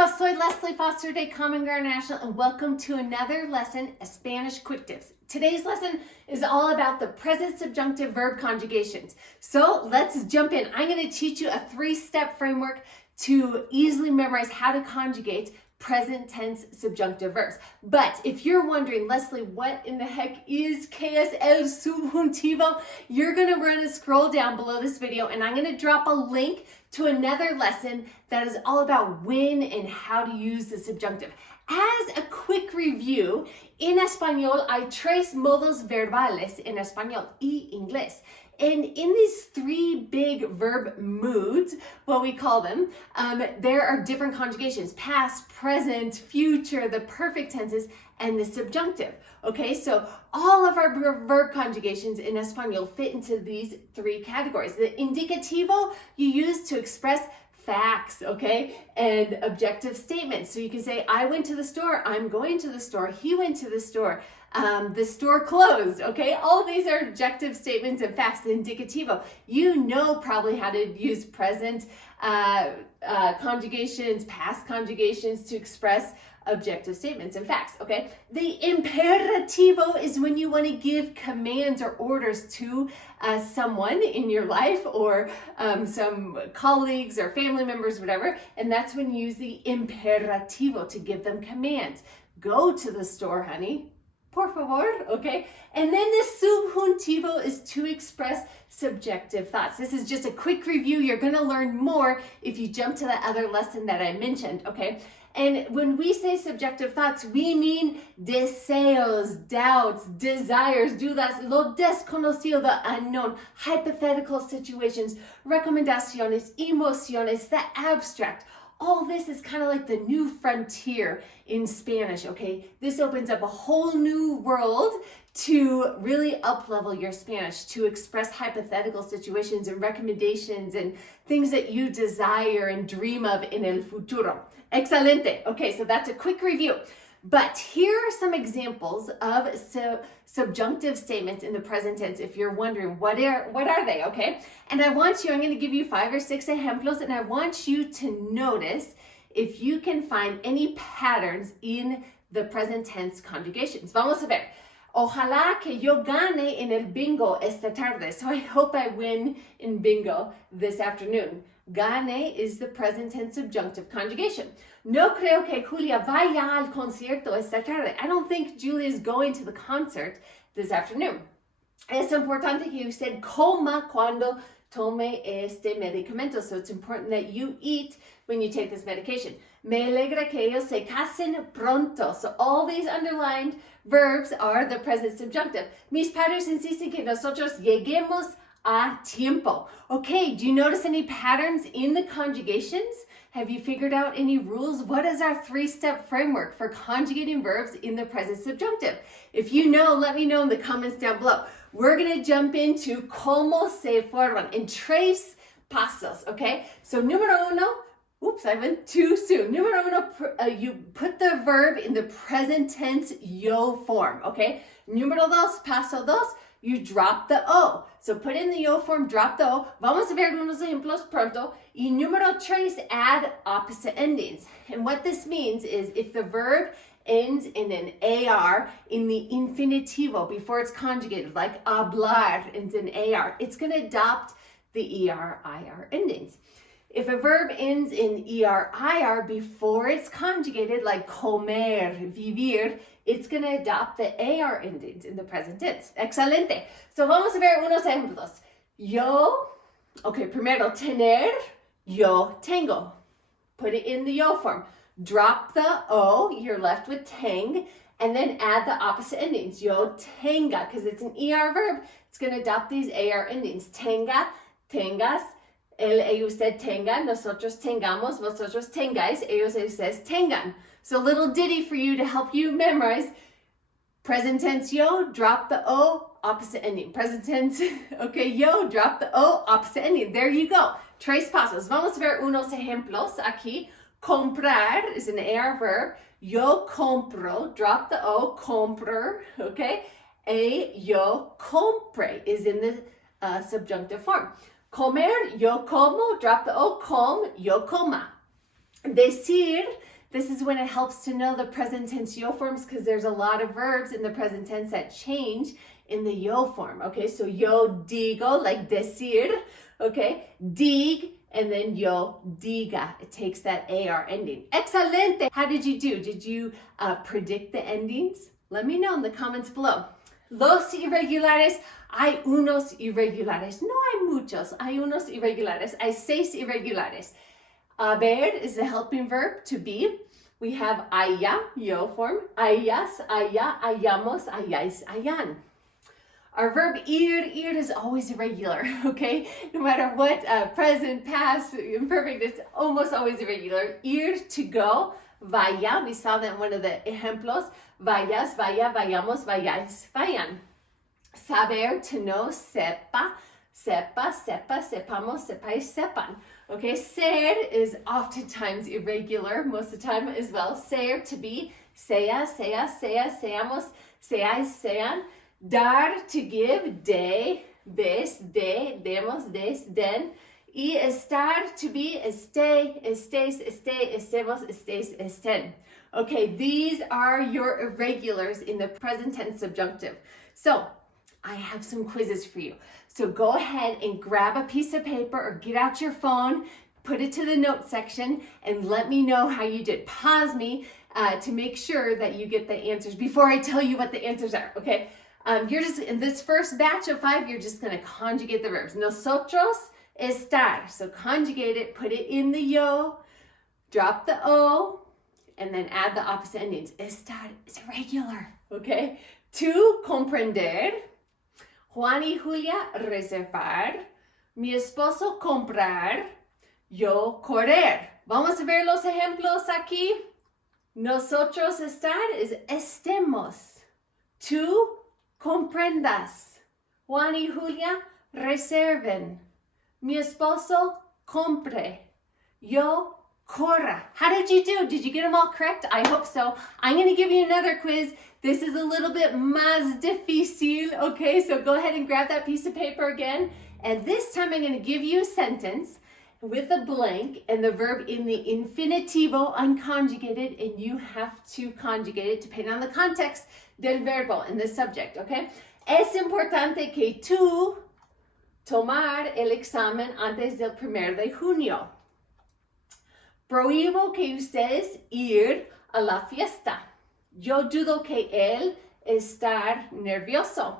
amigos, soy Leslie Foster de Common Ground National, and welcome to another lesson of Spanish Quick Tips. Today's lesson is all about the present subjunctive verb conjugations. So let's jump in. I'm going to teach you a 3-step framework to easily memorize how to conjugate present tense subjunctive verbs. But if you're wondering, Leslie, what in the heck is ¿Qué es el subjuntivo? You're going to want to scroll down below this video, and I'm going to drop a link to another lesson that is all about when and how to use the subjunctive. As a quick review, en español hay 3 modos verbales en español y inglés. And in these 3 big verb moods, what we call them, there are different conjugations: past, present, future, the perfect tenses, and the subjunctive. Okay, so all of our verb conjugations in español fit into these 3 categories. The indicativo you use to express facts, okay, and objective statements. So you can say, I went to the store, I'm going to the store, he went to the store closed, okay? All these are objective statements and facts. The indicativo, you know probably how to use present conjugations, past conjugations to express objective statements and facts, okay? The imperativo is when you want to give commands or orders to someone in your life or some colleagues or family members, whatever, and that's when you use the imperativo to give them commands. Go to the store, honey. Por favor, okay? And then the subjuntivo is to express subjective thoughts. This is just a quick review. You're going to learn more if you jump to the other lesson that I mentioned, okay? And when we say subjective thoughts, we mean deseos, doubts, desires, dudas, lo desconocido, the unknown, hypothetical situations, recomendaciones, emociones, the abstract. All this is kind of like the new frontier in Spanish, okay? This opens up a whole new world to really up-level your Spanish, to express hypothetical situations and recommendations and things that you desire and dream of in el futuro. Excelente. Okay, so that's a quick review. But here are some examples of subjunctive statements in the present tense if you're wondering what are they, okay? And I'm going to give you 5 or 6 ejemplos, and I want you to notice if you can find any patterns in the present tense conjugations. Vamos a ver. Ojalá que yo gane en el bingo esta tarde. So I hope I win in bingo this afternoon. Gane is the present tense subjunctive conjugation. No creo que Julia vaya al concierto esta tarde. I don't think Julia is going to the concert this afternoon. Es importante que usted coma cuando tome este medicamento. So it's important that you eat when you take this medication. Me alegra que ellos se casen pronto. So all these underlined verbs are the present subjunctive. Mis padres insisten que nosotros lleguemos a tiempo. Okay, do you notice any patterns in the conjugations? Have you figured out any rules? What is our 3-step framework for conjugating verbs in the present subjunctive? If you know, let me know in the comments down below. We're going to jump into cómo se forman in 3 pasos, okay? So número 1, oops, I went too soon. Número 1, you put the verb in the present tense yo form, okay? Número 2, paso 2, you drop the O. So put in the yo form, drop the O. Vamos a ver unos ejemplos pronto. Y número 3, add opposite endings. And what this means is if the verb ends in an AR in the infinitivo before it's conjugated, like hablar ends in AR, it's going to adopt the ER, IR endings. If a verb ends in ER, IR before it's conjugated, like comer, vivir, it's going to adopt the AR endings in the present tense. Excelente. So vamos a ver unos ejemplos. Yo, okay, primero, tener, yo tengo. Put it in the yo form. Drop the O, you're left with teng, and then add the opposite endings. Yo tenga, because it's an ER verb, it's going to adopt these AR endings. Tenga, tengas, usted tenga, nosotros tengamos, vosotros tengáis, ellos, ustedes tengan. So a little ditty for you to help you memorize. Present tense yo, drop the O, opposite ending. Present tense, okay, yo, drop the O, opposite ending. There you go. 3 pasos. Vamos a ver unos ejemplos aquí. Comprar is an AR verb. Yo compro, drop the O, comprar, okay? Yo compre is in the subjunctive form. Comer, yo como, drop the O, com, yo coma. Decir, this is when it helps to know the present tense yo forms because there's a lot of verbs in the present tense that change in the yo form, okay? So yo digo, like decir, okay? Dig, and then yo diga. It takes that AR ending. Excelente! How did you do? Did you predict the endings? Let me know in the comments below. Los irregulares, hay unos irregulares. No hay muchos, hay unos irregulares. Hay 6 irregulares. Haber is the helping verb, to be. We have haya, yo form. Hayas, haya, hayamos, hayáis, hayan. Our verb ir is always irregular, okay? No matter what, present, past, imperfect, it's almost always irregular. Ir, to go. Vaya, we saw that in one of the ejemplos. Vayas, vaya, vayamos, vayáis, vayan. Saber, to know. Sepa, sepa, sepa, sepamos, sepáis, sepan. Okay, ser is oftentimes irregular, most of the time as well. Ser, to be. Sea, sea, sea, seamos, seáis, sean. Dar, to give. De, des, de, demos, des, den. Y estar, to be. Esté, estés, esté, estemos, estés, estén. Okay, these are your irregulars in the present tense subjunctive. So, I have some quizzes for you. So go ahead and grab a piece of paper or get out your phone, put it to the notes section, and let me know how you did. Pause me to make sure that you get the answers before I tell you what the answers are, okay? You're just, in this first batch of 5, you're just gonna conjugate the verbs. Nosotros, estar. So conjugate it, put it in the yo, drop the o, and then add the opposite endings. Estar is irregular, okay? To comprender. Juan y Julia, reservar. Mi esposo, comprar. Yo, correr. Vamos a ver los ejemplos aquí. Nosotros, estar is estemos. Tú, comprendas. Juan y Julia, reserven. Mi esposo, compre. Yo, corra. How did you do? Did you get them all correct? I hope so. I'm going to give you another quiz. This is a little bit más difícil, okay? So go ahead and grab that piece of paper again. And this time I'm going to give you a sentence with a blank and the verb in the infinitivo unconjugated, and you have to conjugate it depending on the context del verbo and the subject, okay? Es importante que tú tomar el examen antes del 1 de junio. Prohíbo que ustedes ir a la fiesta. Yo dudo que él estar nervioso.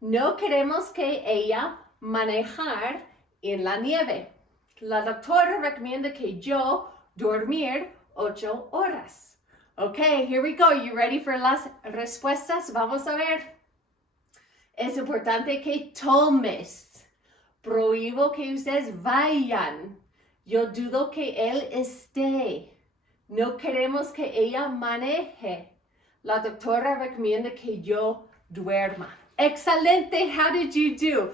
No queremos que ella manejar en la nieve. La doctora recomienda que yo dormir 8 horas. Okay, here we go. You ready for las respuestas? Vamos a ver. Es importante que tomes. Prohíbo que ustedes vayan. Yo dudo que él esté. No queremos que ella maneje. La doctora recomienda que yo duerma. Excelente. How did you do?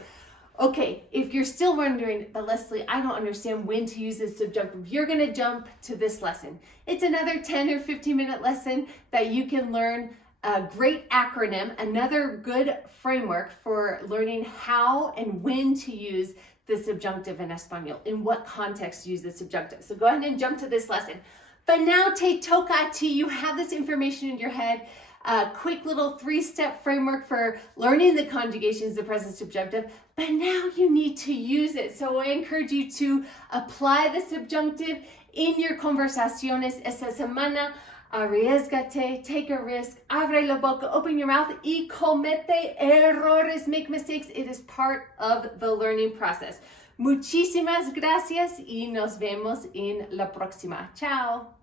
Okay, if you're still wondering, but Leslie, I don't understand when to use this subjunctive, you're going to jump to this lesson. It's another 10 or 15-minute lesson that you can learn a great acronym, another good framework for learning how and when to use the subjunctive in Espanol, in what context to use the subjunctive. So go ahead and jump to this lesson. But now te toca a ti. You have this information in your head. A quick little 3-step framework for learning the conjugations, the present subjunctive. But now you need to use it. So I encourage you to apply the subjunctive in your conversaciones esta semana. Arriesgate, take a risk, abre la boca, open your mouth, y comete errores, make mistakes. It is part of the learning process. Muchísimas gracias y nos vemos en la próxima. Chao.